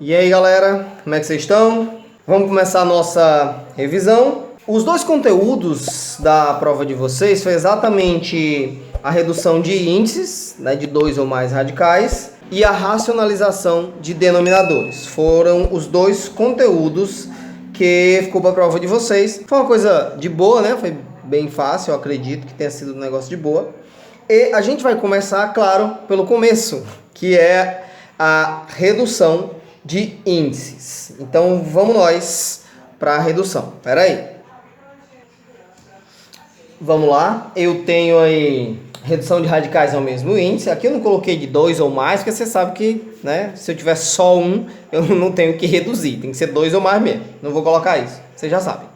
E aí galera, como é que vocês estão? Vamos começar a nossa revisão. Os dois conteúdos da prova de vocês foi exatamente a redução de índices, né, de dois ou mais radicais, e a racionalização de denominadores. Foram os dois conteúdos que ficou para a prova de vocês. Foi uma coisa de boa, né? Foi bem fácil, eu acredito que tenha sido um negócio de boa. E a gente vai começar, claro, pelo começo, que é a redução de índices. Então vamos nós para a redução. Espera aí. Vamos lá. Eu tenho aí redução de radicais ao mesmo índice. Aqui eu não coloquei de 2 ou mais, porque você sabe que, né, se eu tiver só um, eu não tenho que reduzir. Tem que ser 2 ou mais mesmo. Não vou colocar isso. Vocês já sabem.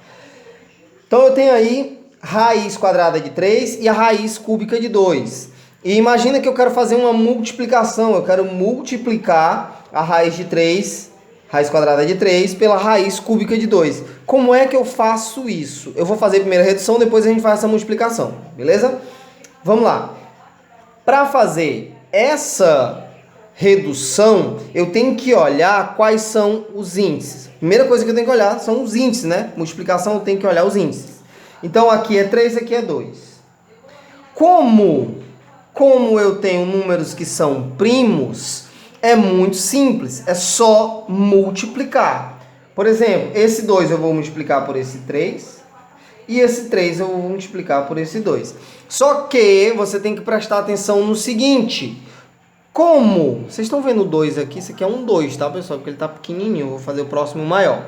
Então eu tenho aí raiz quadrada de 3 e a raiz cúbica de 2. E imagina que eu quero fazer uma multiplicação. Eu quero multiplicar a raiz de 3, raiz quadrada de 3, pela raiz cúbica de 2. Como é que eu faço isso? Eu vou fazer primeiro a redução, depois a gente faz essa multiplicação. Beleza? Vamos lá. Para fazer essa redução, eu tenho que olhar quais são os índices. Primeira coisa que eu tenho que olhar são os índices, né? Multiplicação eu tenho que olhar os índices. Então aqui é 3, aqui é 2. Como eu tenho números que são primos, é muito simples, é só multiplicar. Por exemplo, esse 2 eu vou multiplicar por esse 3, e esse 3 eu vou multiplicar por esse 2. Só que você tem que prestar atenção no seguinte: como? Vocês estão vendo o 2 aqui? Isso aqui é um 2, tá, pessoal? Porque ele está pequenininho, eu vou fazer o próximo maior.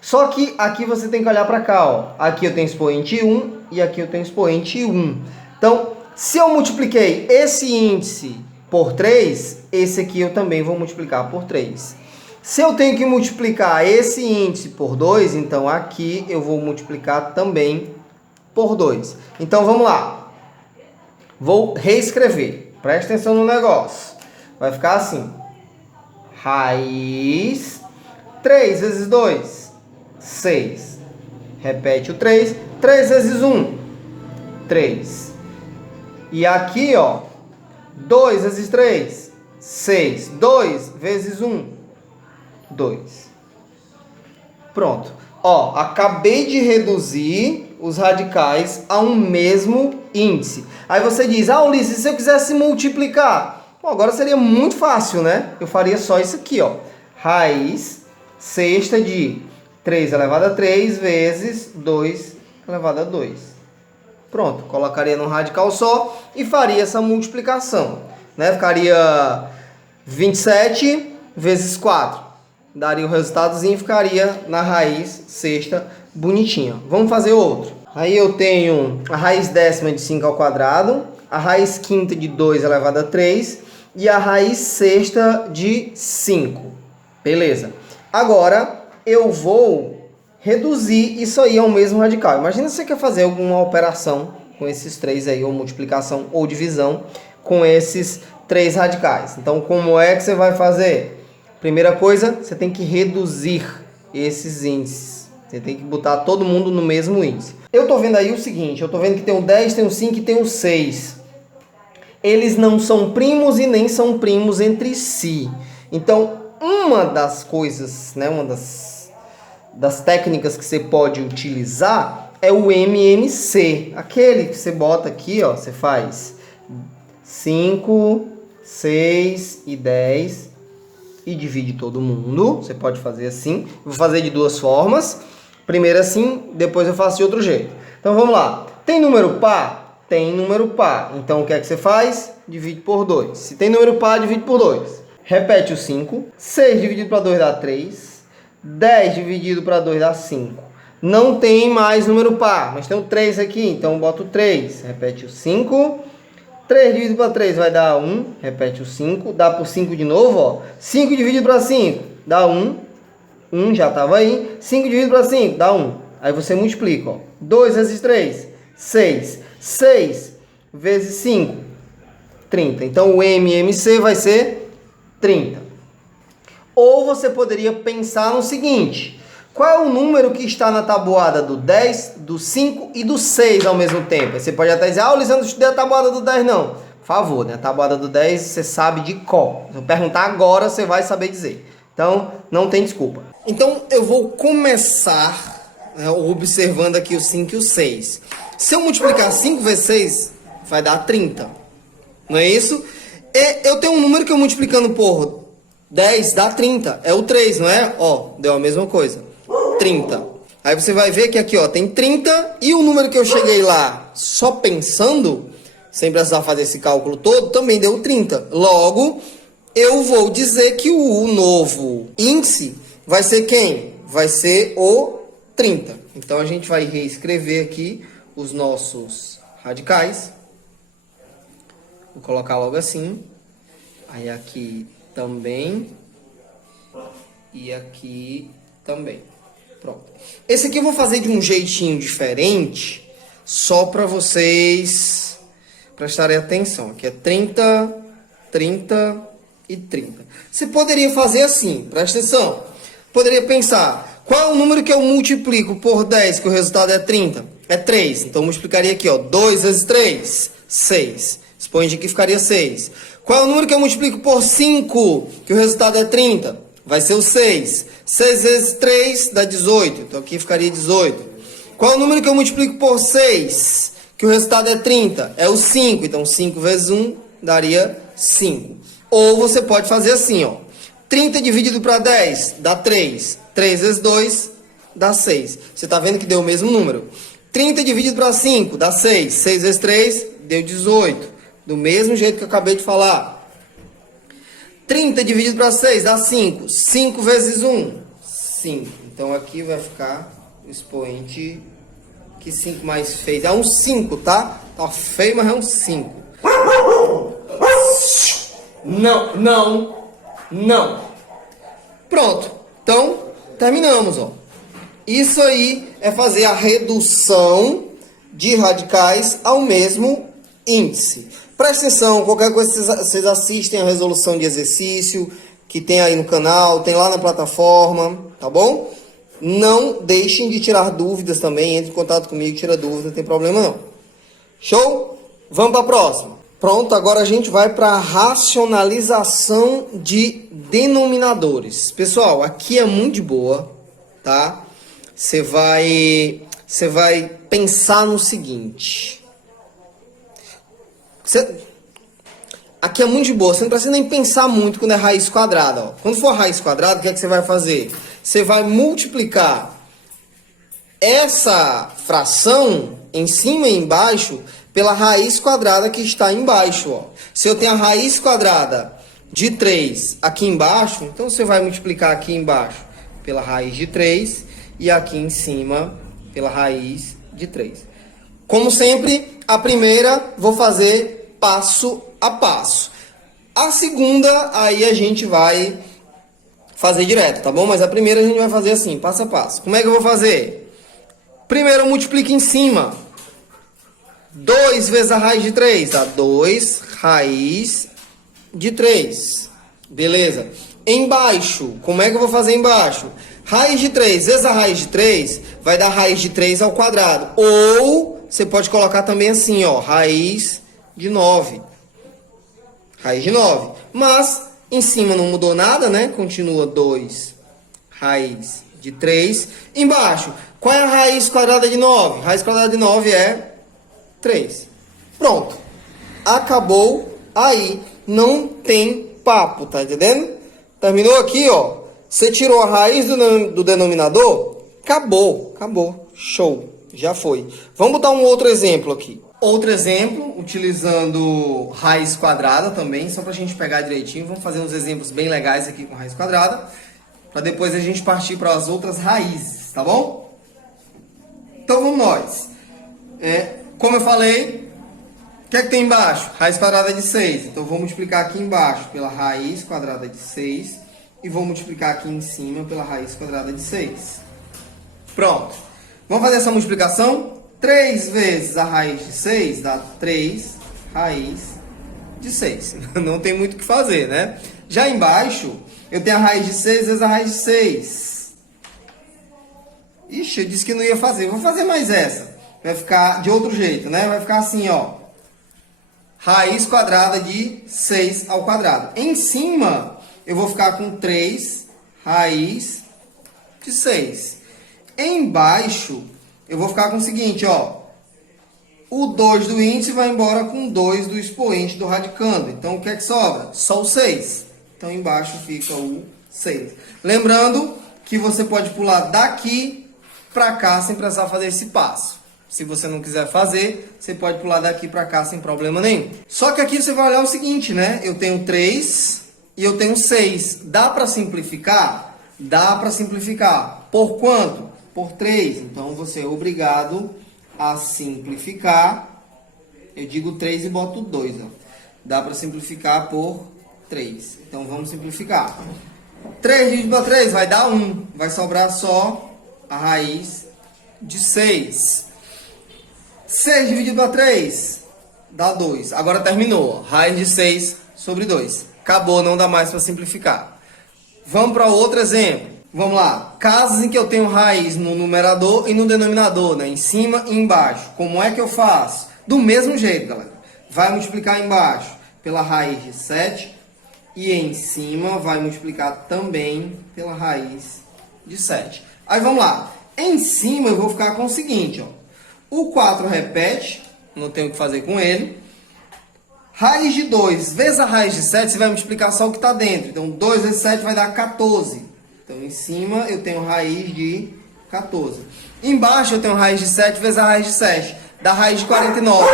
Só que aqui você tem que olhar para cá, ó. Aqui eu tenho expoente 1 e aqui eu tenho expoente 1. Então, se eu multipliquei esse índice por 3, esse aqui eu também vou multiplicar por 3. Se eu tenho que multiplicar esse índice por 2, então aqui eu vou multiplicar também por 2. Então vamos lá. Vou reescrever. Presta atenção no negócio. Vai ficar assim. Raiz 3 vezes 2, 6. Repete o 3. 3 vezes 1, 3. E aqui, ó, 2 vezes 3, 6. 2 vezes 1, 2. Pronto. Ó, acabei de reduzir os radicais a um mesmo índice. Aí você diz: ah, Ulisses, se eu quisesse multiplicar? Bom, agora seria muito fácil, né? Eu faria só isso aqui, ó. Raiz sexta de 3 elevado a 3 vezes 2 elevado a 2. Pronto, colocaria num radical só e faria essa multiplicação, né? Ficaria 27 vezes 4. Daria o resultadozinho e ficaria na raiz sexta bonitinha. Vamos fazer outro. Aí eu tenho a raiz décima de 5 ao quadrado, a raiz quinta de 2 elevado a 3 e a raiz sexta de 5. Beleza. Agora eu vou reduzir isso aí ao mesmo radical. Imagina se você quer fazer alguma operação com esses três aí, ou multiplicação ou divisão com esses três radicais. Então, como é que você vai fazer? Primeira coisa, você tem que reduzir esses índices. Você tem que botar todo mundo no mesmo índice. Eu tô vendo aí o seguinte, eu tô vendo que tem o 10, tem o 5 e tem o 6. Eles não são primos e nem são primos entre si. Então, uma das coisas, né, uma das técnicas que você pode utilizar é o MMC. Aquele que você bota aqui, ó, você faz 5, 6 e 10 e divide todo mundo. Você pode fazer assim. Eu vou fazer de duas formas. Primeiro assim, depois eu faço de outro jeito. Então vamos lá. Tem número par? Tem número par. Então o que é que você faz? Divide por 2. Se tem número par, divide por 2. Repete o 5. 6 dividido para 2 dá 3. 10 dividido para 2 dá 5. Não tem mais número par, mas tem o 3 aqui, então eu boto 3. Repete o 5. 3 dividido para 3 vai dar 1. Repete o 5. Dá por 5 de novo, ó. 5 dividido para 5 dá 1. 1 já estava aí. 5 dividido para 5 dá 1. Aí você multiplica, ó. 2 vezes 3, 6. 6 vezes 5, 30. Então o MMC vai ser 30. Ou você poderia pensar no seguinte: qual é o número que está na tabuada do 10, do 5 e do 6 ao mesmo tempo? Você pode até dizer: ah, Lisandro, não estudei a tabuada do 10 não. Por favor, né? A tabuada do 10 você sabe de cor. Se eu perguntar agora, você vai saber dizer. Então, não tem desculpa. Então, eu vou começar, né, observando aqui o 5 e o 6. Se eu multiplicar 5 vezes 6, vai dar 30. Não é isso? E eu tenho um número que eu multiplicando por 10 dá 30. É o 3, não é? Ó, deu a mesma coisa. 30. Aí você vai ver que aqui, ó, tem 30. E o número que eu cheguei lá só pensando, sem precisar fazer esse cálculo todo, também deu 30. Logo, eu vou dizer que o novo índice vai ser quem? Vai ser o 30. Então, a gente vai reescrever aqui os nossos radicais. Vou colocar logo assim. Aí aqui também. E aqui também. Pronto. Esse aqui eu vou fazer de um jeitinho diferente, só para vocês prestarem atenção. Aqui é 30, 30 e 30. Você poderia fazer assim, presta atenção. Poderia pensar, qual é o número que eu multiplico por 10, que o resultado é 30? É 3. Então, eu multiplicaria aqui, ó, 2 vezes 3, 6. Expoente aqui ficaria 6. Qual é o número que eu multiplico por 5, que o resultado é 30? Vai ser o 6. 6 vezes 3 dá 18. Então, aqui ficaria 18. Qual é o número que eu multiplico por 6, que o resultado é 30? É o 5. Então, 5 vezes 1 daria 5. Ou você pode fazer assim, ó. 30 dividido para 10 dá 3. 3 vezes 2 dá 6. Você está vendo que deu o mesmo número. 30 dividido para 5 dá 6. 6 vezes 3 deu 18. Do mesmo jeito que eu acabei de falar. 30 dividido para 6 dá 5. 5 vezes 1, 5. Então aqui vai ficar o expoente que 5 mais feio. É um 5, tá? Tá feio, mas é um 5. Não, não, não. Pronto. Então, terminamos, ó. Isso aí é fazer a redução de radicais ao mesmo índice. Presta atenção, qualquer coisa vocês assistem a resolução de exercício que tem aí no canal, tem lá na plataforma, tá bom? Não deixem de tirar dúvidas também, entre em contato comigo, tira dúvida, não tem problema não. Show? Vamos para a próxima. Pronto, agora a gente vai para a racionalização de denominadores. Pessoal, aqui é muito de boa, tá? Você vai pensar no seguinte. Aqui é muito de boa, você não precisa nem pensar muito quando é raiz quadrada. Ó. Quando for raiz quadrada, o que é que você vai fazer? Você vai multiplicar essa fração em cima e embaixo pela raiz quadrada que está embaixo. Ó. Se eu tenho a raiz quadrada de 3 aqui embaixo, então você vai multiplicar aqui embaixo pela raiz de 3 e aqui em cima pela raiz de 3. Como sempre, a primeira vou fazer passo a passo. A segunda, aí a gente vai fazer direto, tá bom? Mas a primeira a gente vai fazer assim, passo a passo. Como é que eu vou fazer? Primeiro eu multiplico em cima. 2 vezes a raiz de 3, dá 2 raiz de 3. Beleza. Embaixo, como é que eu vou fazer embaixo? Raiz de 3 vezes a raiz de 3 vai dar raiz de 3 ao quadrado. Ou você pode colocar também assim, ó, raiz de 9. Raiz de 9. Mas em cima não mudou nada, né? Continua 2 raiz de 3. Embaixo, qual é a raiz quadrada de 9? Raiz quadrada de 9 é 3. Pronto. Acabou aí. Não tem papo, tá entendendo? Terminou aqui, ó. Você tirou a raiz do denominador? Acabou. Acabou. Show. Já foi. Vamos botar um outro exemplo aqui. Outro exemplo, utilizando raiz quadrada também, só pra gente pegar direitinho. Vamos fazer uns exemplos bem legais aqui com raiz quadrada, para depois a gente partir para as outras raízes, tá bom? Então vamos nós. Como eu falei, o que é que tem embaixo? Raiz quadrada de 6. Então, vou multiplicar aqui embaixo pela raiz quadrada de 6 e vou multiplicar aqui em cima pela raiz quadrada de 6. Pronto. Vamos fazer essa multiplicação? 3 vezes a raiz de 6 dá 3 raiz de 6. Não tem muito o que fazer, né? Já embaixo, eu tenho a raiz de 6 vezes a raiz de 6. Ixi, eu disse que não ia fazer. Vou fazer mais essa. Vai ficar de outro jeito, né? Vai ficar assim, ó. Raiz quadrada de 6 ao quadrado. Em cima, eu vou ficar com 3 raiz de 6. Embaixo, eu vou ficar com o seguinte, ó. O 2 do índice vai embora com 2 do expoente do radicando. Então, o que é que sobra? Só o 6. Então, embaixo fica o 6. Lembrando que você pode pular daqui para cá sem precisar fazer esse passo. Se você não quiser fazer, você pode pular daqui para cá sem problema nenhum. Só que aqui você vai olhar o seguinte, né? Eu tenho 3 e eu tenho 6. Dá para simplificar? Dá para simplificar. Por quanto? Por 3. Então, você é obrigado a simplificar. Eu digo 3 e boto 2. Ó. Dá para simplificar por 3. Então, vamos simplificar. 3 dividido por 3 vai dar 1. Vai sobrar só a raiz de 6. 6 dividido por 3 dá 2. Agora terminou. Raiz de 6 sobre 2. Acabou, não dá mais para simplificar. Vamos para outro exemplo. Vamos lá. Casos em que eu tenho raiz no numerador e no denominador, né? Em cima e embaixo. Como é que eu faço? Do mesmo jeito, galera. Vai multiplicar embaixo pela raiz de 7 e em cima vai multiplicar também pela raiz de 7. Aí vamos lá. Em cima eu vou ficar com o seguinte, ó. O 4 repete, não tenho o que fazer com ele. Raiz de 2 vezes a raiz de 7, você vai multiplicar só o que está dentro. Então, 2 vezes 7 vai dar 14. Então, em cima eu tenho raiz de 14. Embaixo eu tenho raiz de 7 vezes a raiz de 7. Dá raiz de 49.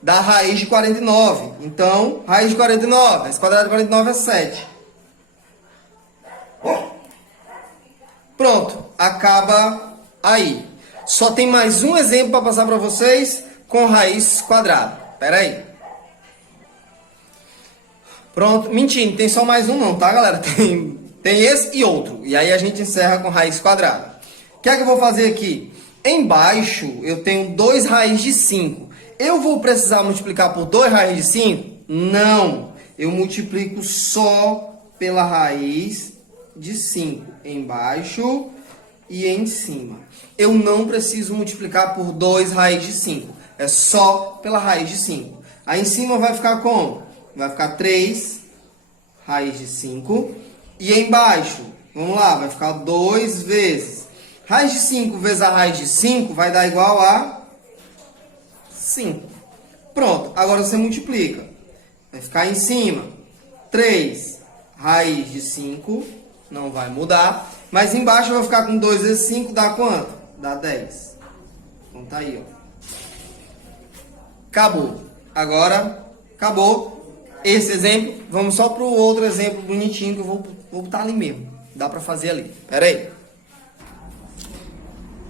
Dá raiz de 49. Então, raiz de 49. Esse quadrado de 49 é 7. Pronto, acaba aí. Só tem mais um exemplo para passar para vocês com raiz quadrada. Espera aí. Pronto, mentindo, tem só mais um não, tá, galera? Tem esse e outro. E aí a gente encerra com raiz quadrada. O que é que eu vou fazer aqui? Embaixo eu tenho 2 raiz de 5. Eu vou precisar multiplicar por 2 raiz de 5? Não. Eu multiplico só pela raiz de 5 embaixo e em cima. Eu não preciso multiplicar por 2 raiz de 5. É só pela raiz de 5. Aí em cima vai ficar como? Vai ficar 3 raiz de 5. E embaixo, vamos lá, vai ficar 2 vezes. Raiz de 5 vezes a raiz de 5 vai dar igual a 5. Pronto, agora você multiplica. Vai ficar em cima 3 raiz de 5. Não vai mudar. Mas embaixo vai ficar com 2 vezes 5, dá quanto? Dá 10. Então tá aí, ó. Acabou. Agora, acabou esse exemplo. Vamos só para o outro exemplo bonitinho que eu vou botar ali mesmo. Dá para fazer ali. Pera aí.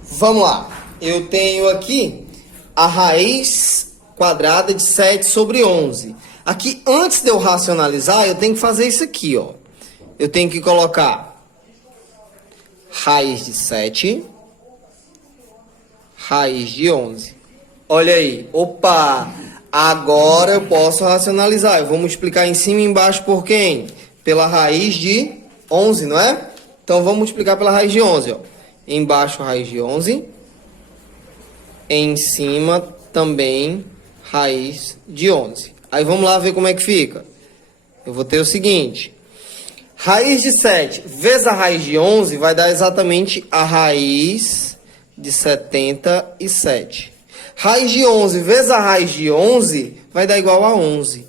Vamos lá. Eu tenho aqui a raiz quadrada de 7 sobre 11. Aqui, antes de eu racionalizar, eu tenho que fazer isso aqui, ó. Eu tenho que colocar raiz de 7, raiz de 11. Olha aí. Opa! Agora eu posso racionalizar. Eu vou multiplicar em cima e embaixo por quem? Pela raiz de 11, não é? Então, vamos multiplicar pela raiz de 11, ó. Embaixo, raiz de 11. Em cima, também, raiz de 11. Aí, vamos lá ver como é que fica. Eu vou ter o seguinte. Raiz de 7 vezes a raiz de 11 vai dar exatamente a raiz de 77. Raiz de 11 vezes a raiz de 11 vai dar igual a 11.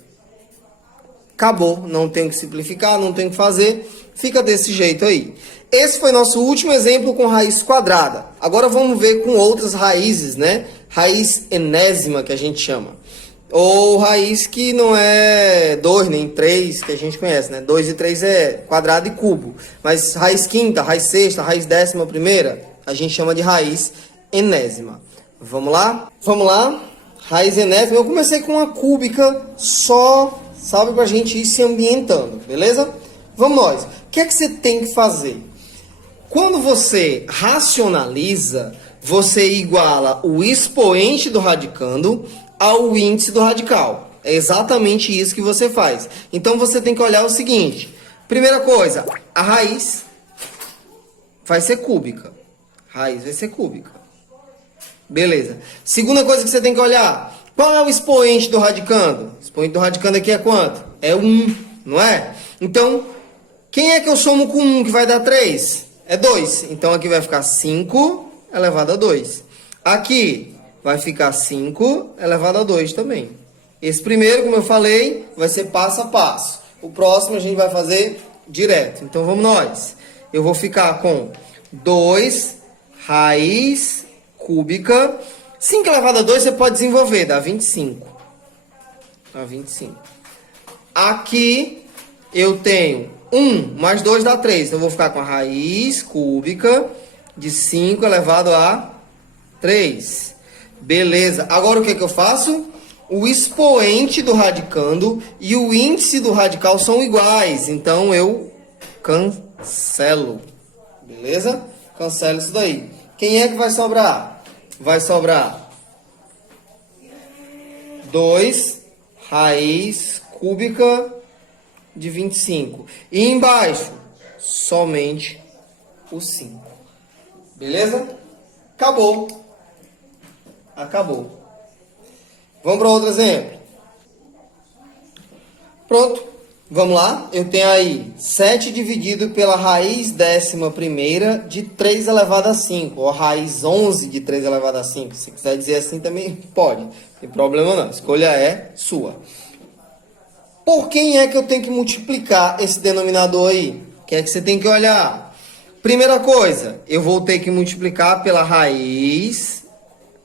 Acabou, não tem que simplificar, não tem que fazer, fica desse jeito aí. Esse foi nosso último exemplo com raiz quadrada. Agora vamos ver com outras raízes, né? Raiz enésima, que a gente chama. Ou raiz que não é 2 nem 3, que a gente conhece, né? 2 e 3 é quadrado e cubo. Mas raiz quinta, raiz sexta, raiz 11ª, a gente chama de raiz enésima. Vamos lá? Vamos lá. Raiz enésima. Eu comecei com uma cúbica só, sabe, pra gente ir se ambientando, beleza? Vamos nós. O que é que você tem que fazer? Quando você racionaliza, você iguala o expoente do radicando ao índice do radical. É exatamente isso que você faz. Então, você tem que olhar o seguinte. Primeira coisa, a raiz vai ser cúbica. Raiz vai ser cúbica. Beleza. Segunda coisa que você tem que olhar. Qual é o expoente do radicando? O expoente do radicando aqui é quanto? É 1, não é? Então, quem é que eu somo com 1 que vai dar 3? É 2. Então, aqui vai ficar 5 elevado a 2. Aqui vai ficar 5 elevado a 2 também. Esse primeiro, como eu falei, vai ser passo a passo. O próximo a gente vai fazer direto. Então, vamos nós. Eu vou ficar com 2 raiz cúbica. 5 elevado a 2 você pode desenvolver, dá 25. Dá 25. Aqui eu tenho 1 mais 2 dá 3. Então, eu vou ficar com a raiz cúbica de 5 elevado a 3. Beleza. Agora, o que eu faço? O expoente do radicando e o índice do radical são iguais. Então, eu cancelo. Beleza? Cancelo isso daí. Quem é que vai sobrar? Vai sobrar 2 raiz cúbica de 25. E embaixo, somente o 5. Beleza? Acabou. Acabou. Vamos para outro exemplo. Pronto. Vamos lá. Eu tenho aí 7 dividido pela raiz 11ª de 3 elevado a 5. Ou raiz 11 de 3 elevado a 5. Se quiser dizer assim também pode. Não tem problema não. A escolha é sua. Por quem é que eu tenho que multiplicar esse denominador aí? O que é que você tem que olhar? Primeira coisa, eu vou ter que multiplicar pela raiz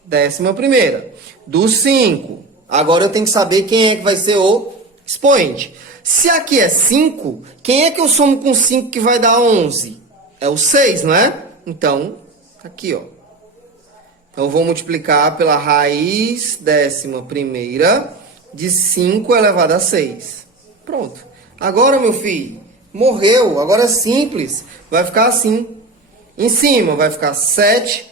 11ª do 5. Agora eu tenho que saber quem é que vai ser o expoente. Se aqui é 5, quem é que eu somo com 5 que vai dar 11? É o 6, não é? Então, aqui, ó. Então, eu vou multiplicar pela raiz 11ª de 5 elevado a 6. Pronto. Agora, meu filho, morreu. Agora é simples. Vai ficar assim. Em cima vai ficar 7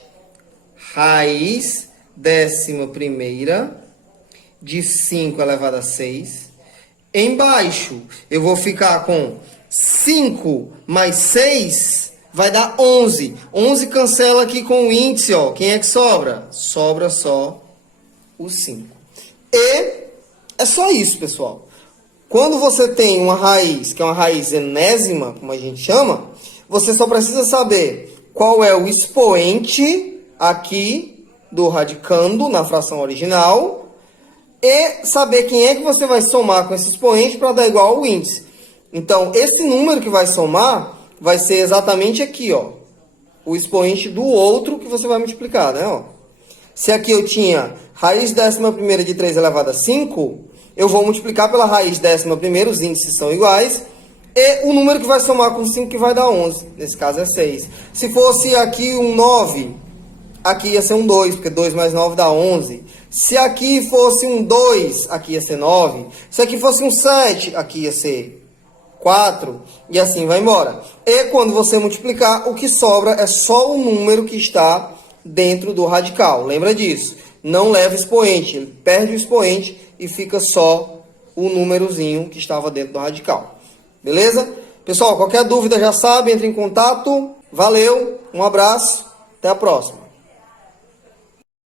raiz 11ª de 5 elevado a 6. Embaixo eu vou ficar com 5 mais 6 vai dar 11. 11 cancela aqui com o índice, ó. Quem é que sobra? Sobra só o 5. E é só isso, pessoal. Quando você tem uma raiz, que é uma raiz enésima, como a gente chama, você só precisa saber qual é o expoente aqui do radicando na fração original e saber quem é que você vai somar com esse expoente para dar igual ao índice. Então, esse número que vai somar vai ser exatamente aqui, ó, o expoente do outro que você vai multiplicar, né? Ó. Se aqui eu tinha raiz 11ª de 3 elevado a 5, eu vou multiplicar pela raiz 11ª, os índices são iguais, e o número que vai somar com 5 que vai dar 11. Nesse caso é 6. Se fosse aqui um 9, aqui ia ser um 2, porque 2 mais 9 dá 11. Se aqui fosse um 2, aqui ia ser 9. Se aqui fosse um 7, aqui ia ser 4. E assim vai embora. E quando você multiplicar, o que sobra é só o número que está dentro do radical. Lembra disso. Não leva expoente. Ele perde o expoente e fica só o númerozinho que estava dentro do radical. Beleza? Pessoal, qualquer dúvida já sabe, entre em contato. Valeu, um abraço, até a próxima.